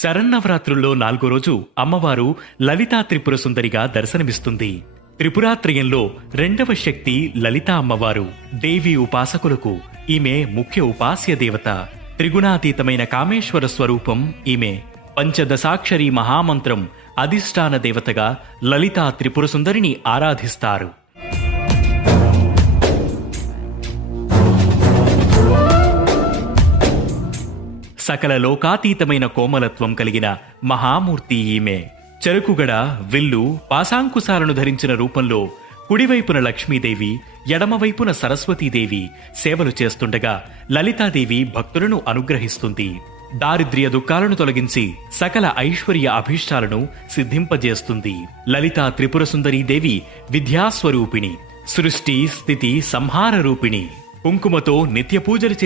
శరన్నవరాత్రుల్లో 4గో రోజు అమ్మవారు లలితా త్రిపుర సుందరిగా దర్శనమిస్తుంది. త్రిపురాత్రయంలో 2వ శక్తి లలితా అమ్మవారు. దేవి ఉపాసకులకు ఈమె ముఖ్య ఉపాస్య దేవత. త్రిగుణాతీతమైన కామేశ్వర స్వరూపం ఈమె. పంచదశాక్షరి మహామంత్రం అధిష్టాన దేవతగా లలితా త్రిపుర సుందరిని ఆరాధిస్తారు. సకల లోకాతీతమైన కోమలత్వం కలిగిన మహామూర్తి ఈమె. చెరుకుగడ, విల్లు, పాశాంకుశాలను ధరించిన రూపంలో కుడివైపున లక్ష్మీదేవి, ఎడమవైపున సరస్వతీదేవి సేవలు చేస్తుండగా లలితాదేవి భక్తులను అనుగ్రహిస్తుంది. దారిద్ర్య దుఃఖాలను తొలగించి సకల ఐశ్వర్య అభీష్టాలను సిద్ధింపజేస్తుంది. లలితా త్రిపుర సుందరీదేవి విద్యాస్వరూపిణి, సృష్టి స్థితి సంహార రూపిణి. కుంకుమతో నిత్య పూజలు